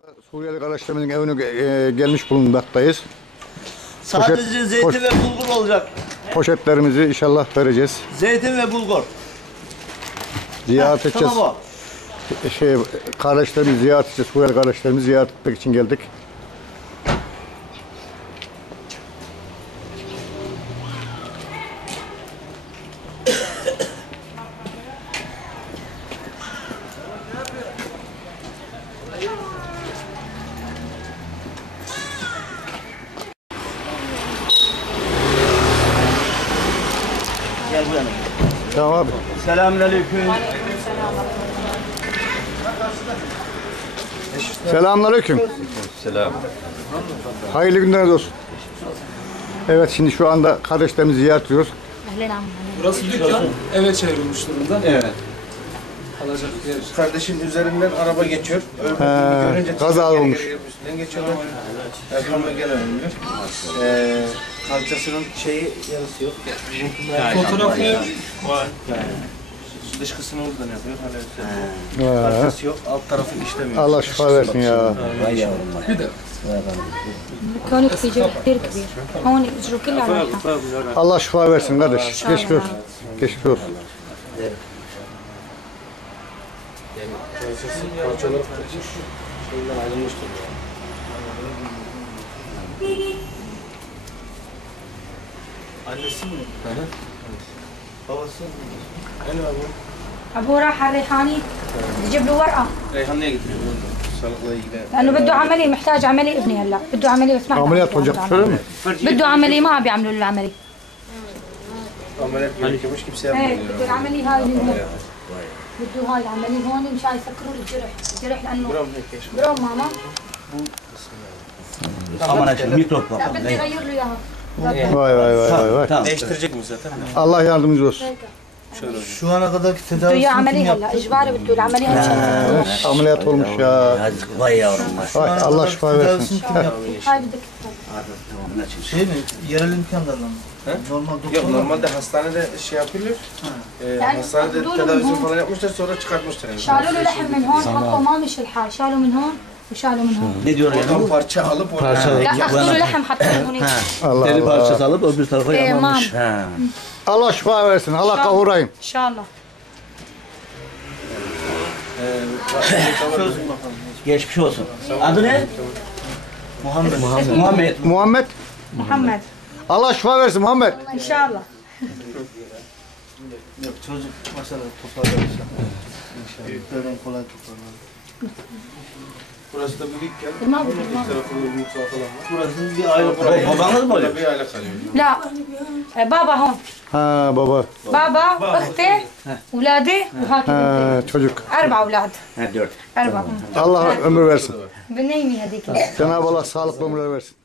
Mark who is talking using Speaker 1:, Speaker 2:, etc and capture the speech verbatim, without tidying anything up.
Speaker 1: Suriyeli kardeşlerimizin evine e, gelmiş bulunmaktayız.
Speaker 2: Sadece
Speaker 1: Poşet-
Speaker 2: zeytin
Speaker 1: poş-
Speaker 2: ve bulgur olacak.
Speaker 1: Poşetlerimizi inşallah vereceğiz.
Speaker 2: Zeytin ve bulgur.
Speaker 1: Ziyaret
Speaker 2: Heh,
Speaker 1: edeceğiz.
Speaker 2: Tamam o.
Speaker 1: Şey, kardeşlerimizi ziyaret edeceğiz. Suriyeli kardeşlerimizi ziyaret etmek için geldik.
Speaker 2: Gel bu yana.
Speaker 1: Tamam abi.
Speaker 2: Selamünaleyküm.
Speaker 1: Selamünaleyküm.
Speaker 3: Selam.
Speaker 1: Hayırlı günler olsun. Evet, şimdi şu anda kardeşlerimizi ziyaret ediyoruz.
Speaker 4: Burası dükkan, eve çevrilmiş durumda.
Speaker 3: Evet.
Speaker 4: Alacak yer.
Speaker 3: Kardeşin üzerinden araba geçiyor.
Speaker 1: He,
Speaker 3: Görünce
Speaker 1: kaza
Speaker 3: geri
Speaker 1: olmuş.
Speaker 3: geri üstünden geçiyorlar. Erkan Bey gene ölmüyor. Ee, kalçasının şeyi yarısı yok.
Speaker 4: Fotoğrafı var.
Speaker 3: Dış kısmını oradan yapıyor. Hani
Speaker 1: He.
Speaker 3: kalçası yok. Alt tarafı işlemiyor.
Speaker 1: Allah şifa versin ya.
Speaker 4: Bir de
Speaker 5: كونك في جرح كثير كبير هون اجره كلها رايحه
Speaker 1: Allah şifa versin kardeş. Geçmiş olsun. Geçmiş olsun.
Speaker 3: Şeyden ayrılmıştır. Annesi mi? Babası. En abi.
Speaker 5: ابوه راح على الريحاني يجيب له ورقه
Speaker 3: Reyhanlı'ya getiriyor. Sağlıkla ilgili.
Speaker 5: لانه بده عمليه محتاج عمليه ابني هلا بده عمليه بس ما عم
Speaker 1: Ameliyat
Speaker 5: بيعملوا
Speaker 1: olacak
Speaker 5: له
Speaker 1: öyle mi?
Speaker 5: عملية. بده عمليه ما عم بيعملوا له العمليه
Speaker 3: Ameliyat gerekiyormuş kimse
Speaker 5: ايه
Speaker 3: yapmıyor.
Speaker 5: بده العمليه هاي اللي هون بده هاي العمليه هون مشان يسكروا له الجرح الجرح لانه
Speaker 3: Buram ne keşke.
Speaker 5: برو ماما
Speaker 2: Aman aşkına mikrop
Speaker 5: لا
Speaker 2: bakalım.
Speaker 5: بدي يغير له اياها
Speaker 1: Vay vay vay vay vay.
Speaker 2: Tamam.
Speaker 3: Değiştirecek mi zaten?
Speaker 1: Allah yardımcınız olsun.
Speaker 2: Şu ana kadarki
Speaker 5: بده
Speaker 2: tedavisini
Speaker 5: اياه
Speaker 2: kim
Speaker 5: عمليه
Speaker 2: yaptı?
Speaker 5: هلا اجباري بده العمليه مشان يسكروا له.
Speaker 1: Ameliyat olmuş ya.
Speaker 2: Yazık vay yavrum.
Speaker 1: Vay, Allah şifa versin.
Speaker 2: Tedavisini kim yaptı?
Speaker 5: هاي بدك
Speaker 2: Şey mi? Yerel imkanlarla mı? Normal doktor
Speaker 3: Yok normalde hastanede şey yapılıyor. Ee,
Speaker 5: Yani
Speaker 3: hastanede
Speaker 5: durun
Speaker 3: tedavisini
Speaker 5: hon.
Speaker 3: falan yapmışlar sonra çıkartmışlar. Yani.
Speaker 5: شالوا له لحم من هون حطوا ما مشي الحال شالوا من هون وشالوا من هون
Speaker 2: Ne diyor
Speaker 3: Oradan
Speaker 2: yani?
Speaker 3: parça alıp oraya.
Speaker 2: Parça
Speaker 5: لا اخذوا له لحم حطوا هون
Speaker 1: Allah
Speaker 2: Deri parçası
Speaker 1: Allah.
Speaker 2: alıp öbür tarafa
Speaker 5: Ee,
Speaker 2: yamanmış. Ha.
Speaker 1: Allah şifa versin. Allah kavurayım.
Speaker 5: ان شاء الله
Speaker 2: Geçmiş olsun. Adı ne? Muhammed. Muhammed. Muhammed.
Speaker 1: Muhammed.
Speaker 5: محمد
Speaker 1: Allah şifa versin Muhammed.
Speaker 5: ان شاء الله
Speaker 2: Yok çocuk mesela toparlarsa. Büyüklerden kolay toparlar.
Speaker 3: Burası da büyük yer.
Speaker 5: ما بدي
Speaker 3: Bir
Speaker 5: ما
Speaker 3: tarafı mutfağı falan var.
Speaker 2: Burası bir aile. Baba, babanız mı oluyor?
Speaker 3: Burada bir aile kalıyor.
Speaker 5: لا بابا هون
Speaker 1: Ha baba.
Speaker 5: بابا اختي اولادي وهاك
Speaker 1: Ha, çocuk.
Speaker 5: اربع اولاد
Speaker 2: Ha dört.
Speaker 5: اربع
Speaker 1: Allah ömür versin.
Speaker 5: بنيمي هذيك
Speaker 1: Cenab-ı Allah sağlıklı ömürler versin.